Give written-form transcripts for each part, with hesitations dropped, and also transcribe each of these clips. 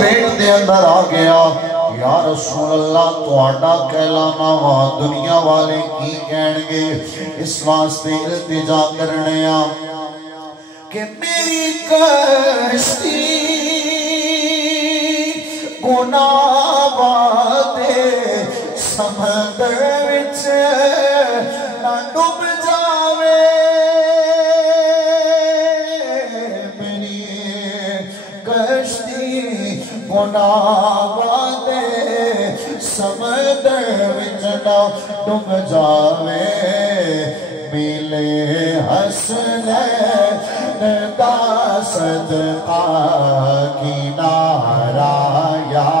پیٹ دے اندر آ گیا یا رسول اللہ تواڈا کہلانا وا دنیا والے کی کہن گے اس واسطے التجا کرنے آ کہ میری کشتی گناہ باتے سمندر وچ نہ ڈوب جاوے میری کشتی گناہ باتے سمندر وچ نہ ڈوب جاوے ملے حسنین دا صدقہ کنارہ یا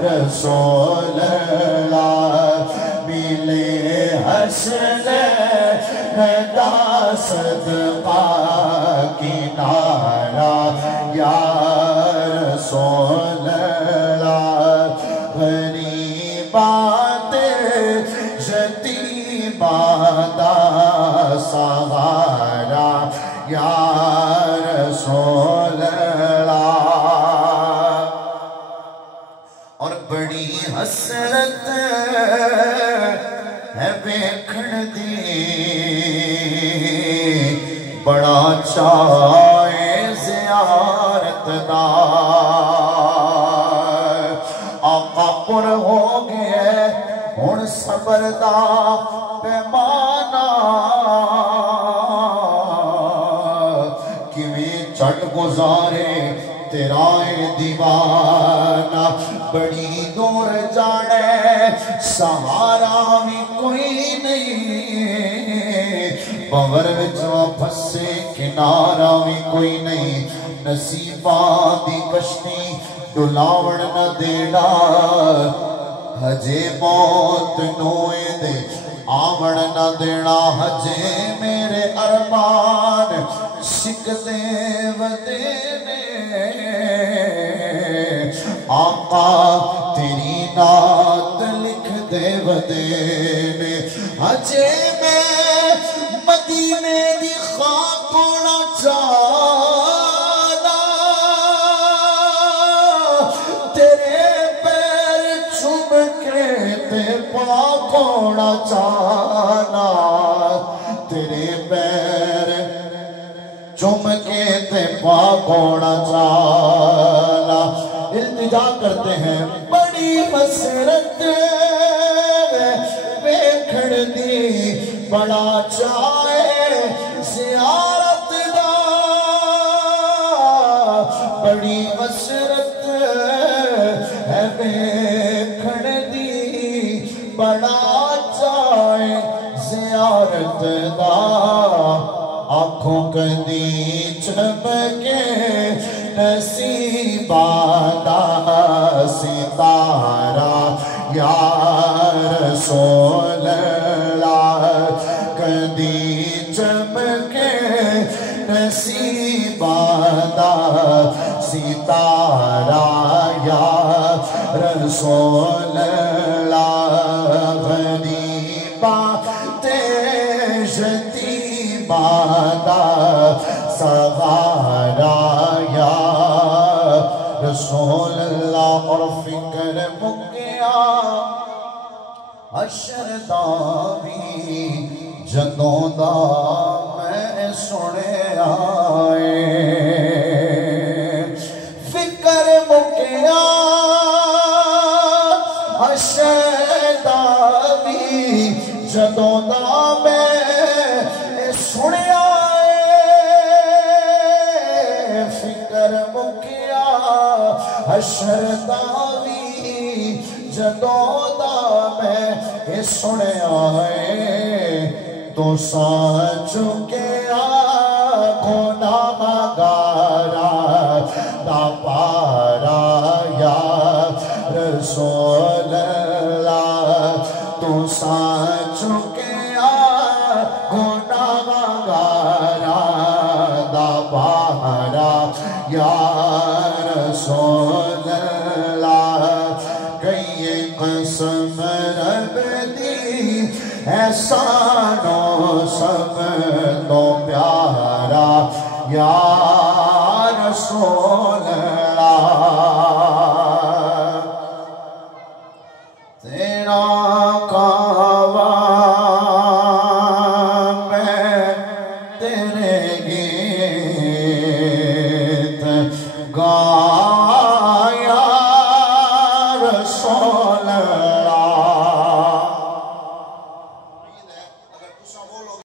رسول اللہ ملے حسنین دا صدقہ کنارہ یا رسول اللہ غریبات یتیماں دا سہارا یا رسول اللہ اور بڑی حسرت ہے ویکھن دی بڑا چاہے زیارت دا آقا پر ہو گئے ہن صبر دا پیمانہ چٹ گزارے تیرا دیوانہ بڑی دور جانے سہارا بھی کوئی نہیں بور وچوں پھسے کنارہ بھی کوئی نہیں نصیباں دی کشتی ڈلاوڑ نہ دینا ہجے موت نوئے دے آمڑ نہ دینا ہجے میرے ارمان سکھ دے ودینے آقا تیری نات لکھ دے ودینے ہجے میں مدینے دی خاک ہونا چاہنا تیرے پیر چھم کے تے پاک ہونا چاہنا تیرے پیر چم کے تے پاک ہونا چاہنا التجا کرتے ہیں بڑی مسرت ویکھن دی بڑا چاہے زیارت دا بڑی مسرت ہے ویکھن دی بڑا چاہے زیارت دا آنکھوں کدی چمکے نصیبہ دا ستارہ یا رسول اللہ کدی چمکے نصیبہ دا ستارہ یا رسول اللہ غریبہ دا سہارا یا رسول اللہ اور فکر مکیا حشر دا بھی جدوں دا میں سنے آئے فکر مکیا حشر دا بھی جدوں دا میں سنے آئے فکر مکیا حشر داوی جدوں دا میں سنے آئے تو سان چکیا گناہ گارا دا پارا یا رسول اللہ تو سان چکیا گناہ گارا دا پارا یا رسول اللہ کئی قسم رب دی احسانوں سب تو پیارا یا رسول